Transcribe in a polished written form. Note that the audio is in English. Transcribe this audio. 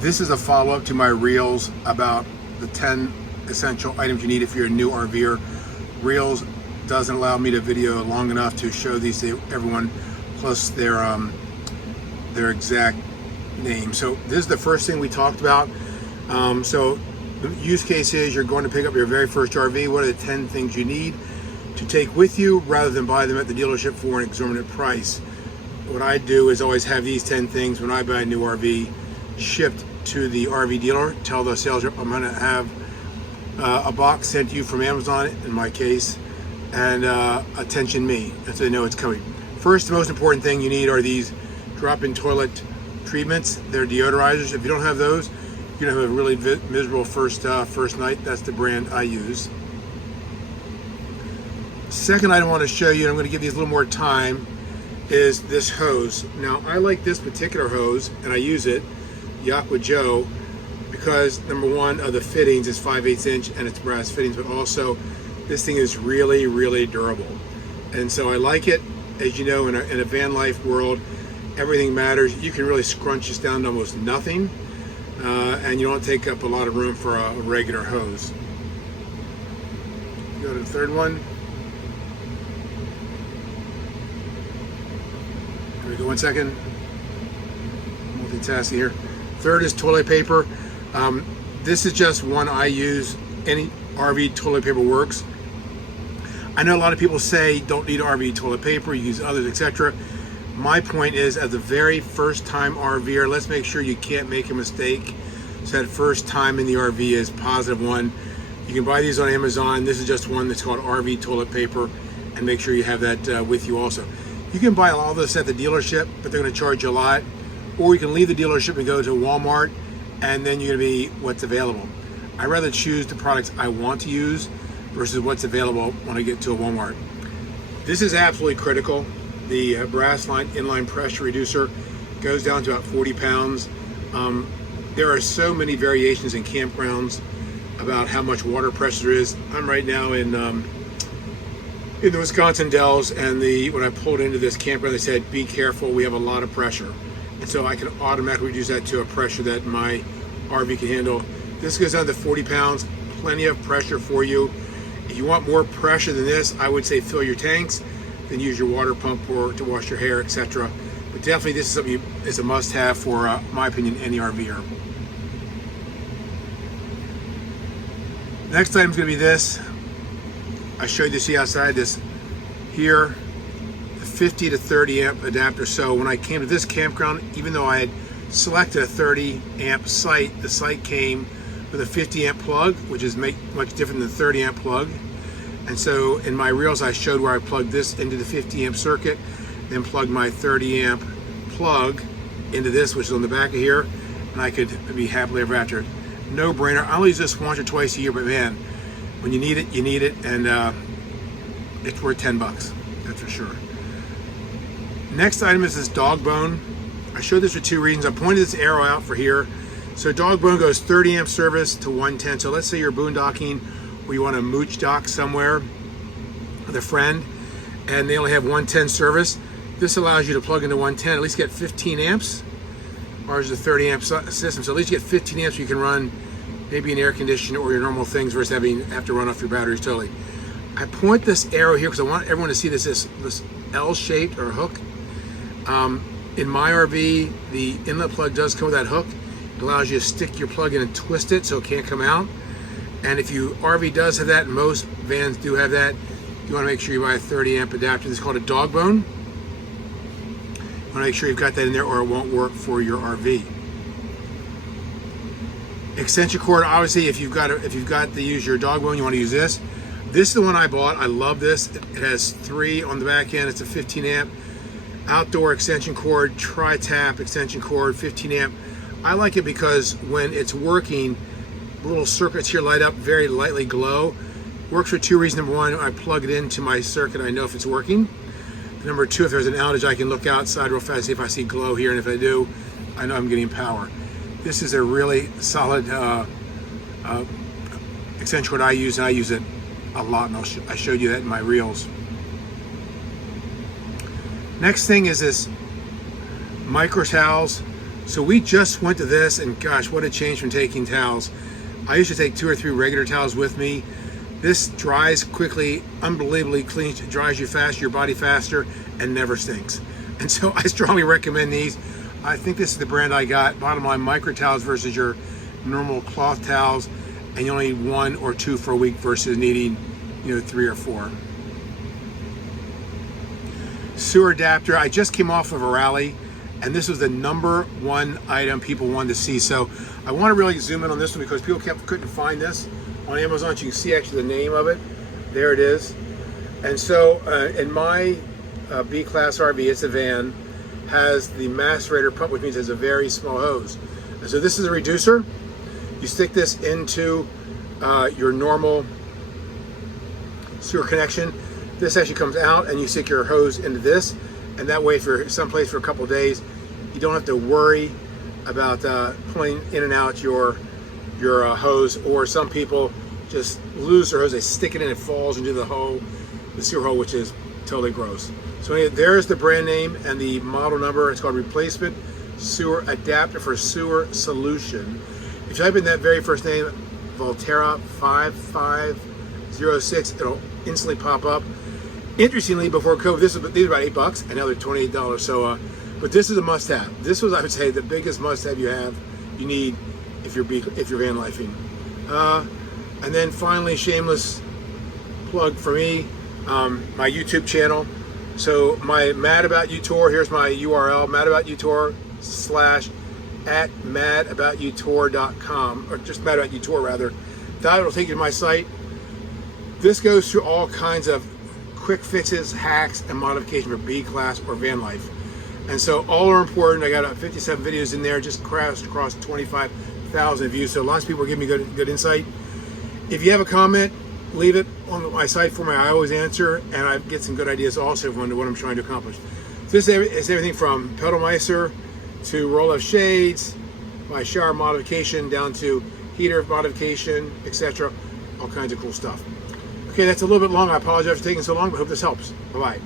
This is a follow-up to my reels about the 10 essential items you need if you're a new RVer. Reels doesn't allow me to video long enough to show these to everyone, plus their exact name. So this is the first thing we talked about. So the use case is you're going to pick up your very first RV. What are the 10 things you need to take with you rather than buy them at the dealership for an exorbitant price? What I do is always have these 10 things when I buy a new RV shipped to the RV dealer. Tell the sales rep I'm going to have a box sent to you from Amazon in my case, and attention me, so they know it's coming. First, the most important thing you need are these drop-in toilet treatments. They're deodorizers. If you don't have those, you're gonna have a really miserable first night. That's the brand I use. Second item I want to show you, and I'm going to give these a little more time, is this hose. Now I like this particular hose, and I use it, Yakwa Joe, because number one of the fittings is 5/8 inch and it's brass fittings, but also this thing is really, really durable. And so I like it. As you know, in a VanLife world, everything matters. You can really scrunch this down to almost nothing, and you don't take up a lot of room for a regular hose. Go to the third one. Here we go, 1 second. Multitasking here. Third is toilet paper. This is just one I use. Any RV toilet paper works. I know a lot of people say don't need RV toilet paper, you use others, etc. My point is, as a very first time RVer, let's make sure you can't make a mistake. So that first time in the RV is positive one. You can buy these on Amazon. This is just one that's called RV toilet paper, and make sure you have that with you also. You can buy all this at the dealership, but they're going to charge you a lot. Or you can leave the dealership and go to Walmart, and then you're going to be what's available. I rather choose the products I want to use versus what's available when I get to a Walmart. This is absolutely critical. The brass line inline pressure reducer goes down to about 40 pounds. There are so many variations in campgrounds about how much water pressure there is. I'm right now in the Wisconsin Dells, and when I pulled into this campground, they said, be careful, we have a lot of pressure. And so I can automatically reduce that to a pressure that my RV can handle. This goes down to 40 pounds, plenty of pressure for you. If you want more pressure than this, I would say fill your tanks, then use your water pump or to wash your hair, etc. But definitely this is something is a must-have for, my opinion, any RVer. Next item is going to be this. I showed you, see outside this here, the 50 to 30 amp adapter. So when I came to this campground, even though I had selected a 30 amp site, the site came with a 50 amp plug, which is much different than the 30 amp plug. And so in my reels, I showed where I plugged this into the 50 amp circuit, then plugged my 30 amp plug into this, which is on the back of here, and I could be happily ever after. No brainer. I only use this once or twice a year, but man, when you need it, you need it, and it's worth 10 bucks, that's for sure. Next item is this Dogbone. I showed this for two reasons. I pointed this arrow out for here. So Dogbone goes 30 amp service to 110. So let's say you're boondocking or you want to mooch dock somewhere with a friend and they only have 110 service. This allows you to plug into 110, at least get 15 amps. Ours is a 30 amp system, so at least you get 15 amps. You can run maybe an air conditioner or your normal things versus have to run off your batteries totally. I point this arrow here because I want everyone to see this L-shaped or hook. In my RV, the inlet plug does come with that hook. It allows you to stick your plug in and twist it so it can't come out. And if your RV does have that, most vans do have that, you want to make sure you buy a 30 amp adapter. This is called a Dogbone. You want to make sure you've got that in there or it won't work for your RV. Extension cord, obviously, if you've got to use your Dogbone, you want to use this. This is the one I bought. I love this. It has 3 on the back end. It's a 15 amp outdoor extension cord, tri-tap extension cord, 15 amp. I like it because when it's working, the little circuits here light up, very lightly glow. Works for two reasons. Number one, I plug it into my circuit, I know if it's working. Number two, if there's an outage, I can look outside real fast, see if I see glow here, and if I do, I know I'm getting power. This is a really solid extension cord I use, and I use it a lot, and I showed you that in my reels. Next thing is this micro towels. So we just went to this, and gosh, what a change from taking towels. I used to take 2 or 3 regular towels with me. This dries quickly, unbelievably clean. It dries you faster, your body faster, and never stinks. And so I strongly recommend these. I think this is the brand I got. Bottom line, micro towels versus your normal cloth towels, and you only need 1 or 2 for a week versus needing, 3 or 4. Sewer adapter. I just came off of a rally, and this was the #1 item people wanted to see. So I want to really zoom in on this one because people couldn't find this on Amazon. So you can see actually the name of it. There it is. And so in my B-Class RV, it's a van, has the macerator pump, which means it has a very small hose. And so this is a reducer. You stick this into your normal sewer connection. This actually comes out, and you stick your hose into this, and that way if you're someplace for a couple of days, you don't have to worry about pulling in and out your hose. Or some people just lose their hose, they stick it in, it falls into the sewer hole, which is totally gross. So anyway, there's the brand name and the model number. It's called Replacement Sewer Adapter for Sewer Solution. If you type in that very first name, Volterra 5506, it'll instantly pop up. Interestingly, before COVID, these were about $8, and now they're $28. So, but this is a must-have. This was, I would say, the biggest must-have you need if you're VanLifing. And then finally, shameless plug for me, my YouTube channel. So my Mad About You tour. Here's my URL: madaboutyouttour/madaboutyouttour.com, or just Mad About You Tour rather. That will take you to my site. This goes through all kinds of quick fixes, hacks, and modification for B-Class or VanLife. And so all are important. I got 57 videos in there, just crashed across 25,000 views. So lots of people are giving me good insight. If you have a comment, leave it on my site for me. I always answer, and I get some good ideas also on what I'm trying to accomplish. So this is everything from pedal micer to roll-up shades, my shower modification, down to heater modification, etc. All kinds of cool stuff. Okay, that's a little bit long. I apologize for taking so long, but I hope this helps. Bye-bye.